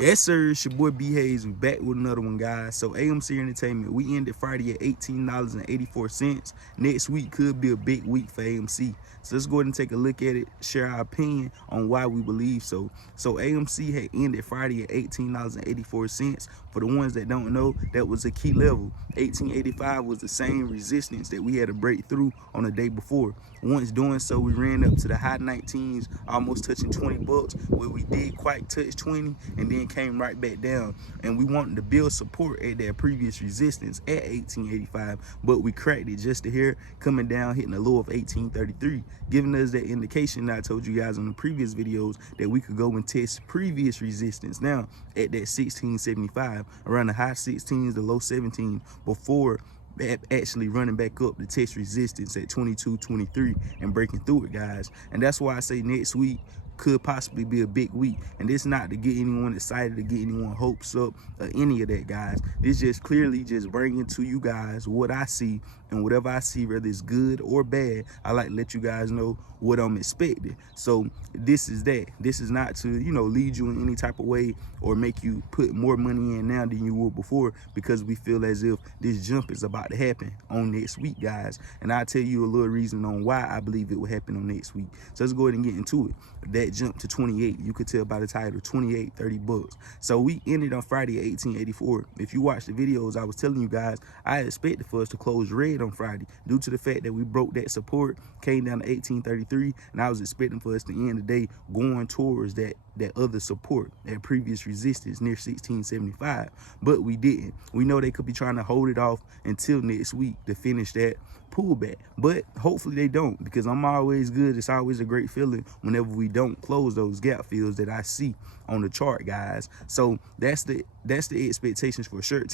Yes, sir. It's your boy B Hayes. We back with another one, guys. So AMC Entertainment, we ended Friday at $18.84. Next week could be a big week for AMC. So let's go ahead and take a look at it, share our opinion on why we believe so. So AMC had ended Friday at $18.84. For the ones that don't know, that was a key level. 1885 was the same resistance that we had to break through on the day before. Once doing so, we ran up to the high 19s, almost touching 20 bucks, where we did quite touch 20 and then came right back down. And we wanted to build support at that previous resistance at 1885, but we cracked it just to here, coming down, hitting a low of 1833, giving us that indication that I told you guys on the previous videos that we could go and test previous resistance now at that 1675, around the high 16s, the low 17, before actually running back up to test resistance at 22.23 and breaking through it, guys. And that's why I say next week could possibly be a big week. And this not to get anyone excited, to get anyone hopes up, or any of that, guys. This just clearly just bringing to you guys what I see, and whatever I see, whether it's good or bad, I like to let you guys know what I'm expecting. So this is that. This is not to, lead you in any type of way or make you put more money in now than you would before, because we feel as if this jump is about to happen on next week, guys. And I'll tell you a little reason on why I believe it will happen on next week. So let's go ahead and get into it. That jump to 28, you could tell by the title, 28, 30 bucks. So we ended on Friday at 1884. If you watch the videos, I was telling you guys, I expected for us to close red on Friday due to the fact that we broke that support, came down to 1833, and I was expecting for us to end the day going towards that other support, that previous resistance near 1675, but we didn't. We know they could be trying to hold it off until next week to finish that pullback, but hopefully they don't, because I'm always good. It's always a great feeling whenever we don't close those gap fills that I see on the chart, guys. So that's the expectations for short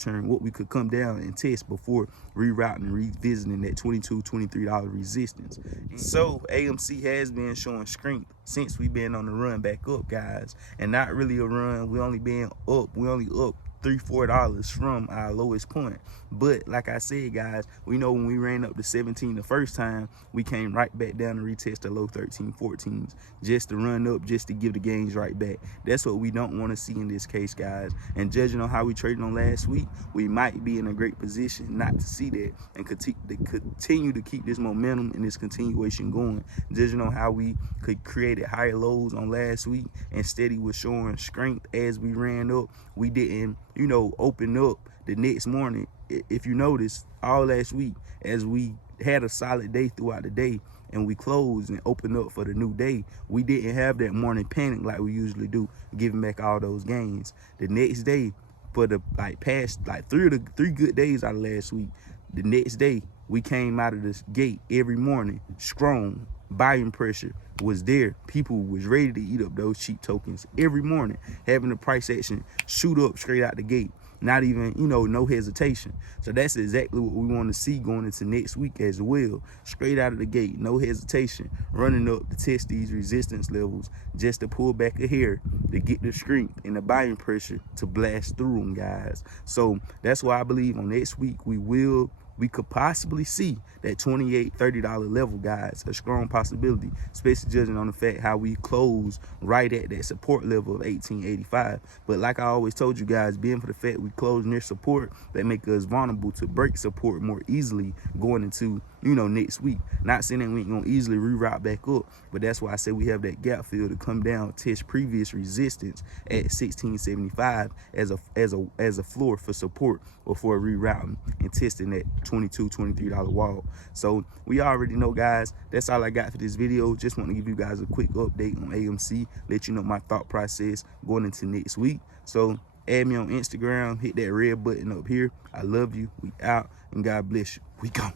term, what we could come down and test before rerouting and revisiting that $22-23 resistance. So AMC has been showing strength since we've been on the run back up, guys, and not really a run. We only been up. We only up $3-4 from our lowest point. But like I said, guys, we know when we ran up to 17 the first time, we came right back down to retest the low 13-14s, just to run up, just to give the gains right back. That's what we don't want to see in this case, guys. And judging on how we traded on last week, we might be in a great position not to see that and continue to keep this momentum and this continuation going. Judging on how we could create higher lows on last week and steady was showing strength as we ran up, we didn't open up the next morning. If you notice, all last week, as we had a solid day throughout the day and we closed and opened up for the new day, we didn't have that morning panic like we usually do, giving back all those gains. The next day, for the past three good days out of last week, the next day we came out of this gate every morning strong. Buying pressure was there. People was ready to eat up those cheap tokens every morning, having the price action shoot up straight out the gate. Not even, no hesitation. So that's exactly what we want to see going into next week as well. Straight out of the gate, no hesitation, running up to test these resistance levels, just to pull back a hair, to get the strength and the buying pressure to blast through them, guys. So that's why I believe on next week we could possibly see that $28-30 level, guys. A strong possibility, especially judging on the fact how we close right at that support level of 1885. But like I always told you guys, being for the fact we close near support, that make us vulnerable to break support more easily going into next week. Not saying that we ain't gonna easily reroute back up, but that's why I say we have that gap fill to come down, test previous resistance at 1675 as a floor for support before rerouting and testing that $22-23 wall. So we already know, guys. That's all I got for this video. Just want to give you guys a quick update on AMC, let you know my thought process going into next week. So add me on Instagram, hit that red button up here. I love you. We out, and God bless you. We gone.